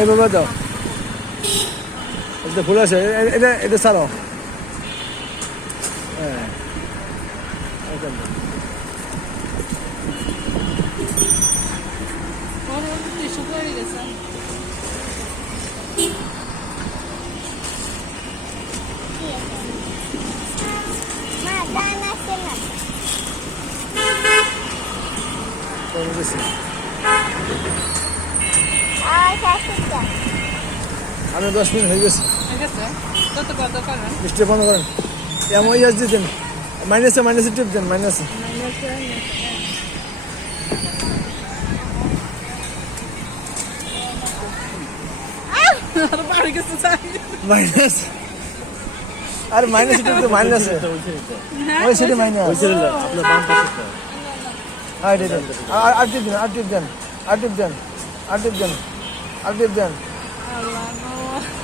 এই বাবা দাও, এটা ফুল আছে, এটা ছাড়ো। হ্যাঁ আমি 10 মিনিট হয়ে গেছে। মিষ্টি বন্ধ করেন, এমন ইয়াস দিতেন, মাইনাসে টিপ দেন, মাইনাসে। মাইনাস, আরে মাইনাসে টিপ দেন, মাইনাসে ওই সেটা মাইনাস আপনার বাম পাশে। আর টিপ দেন, আর টিপ দেন, আর টিপ দেন, আর টিপ দেন, আর টিপ দেন, আর টিপ দেন,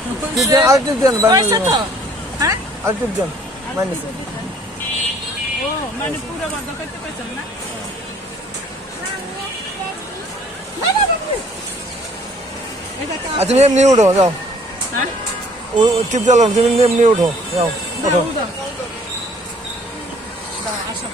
আর টিপ দেন, আর টিপ দেন মাইনাসে। মানে পুরো বন্ধ করতে পারছেন না? আচ্ছা তুমি এমনি উঠো, যাও। ও টিপ দিলাম, তুমি এমনি উঠো, যাও, উঠো। আসো।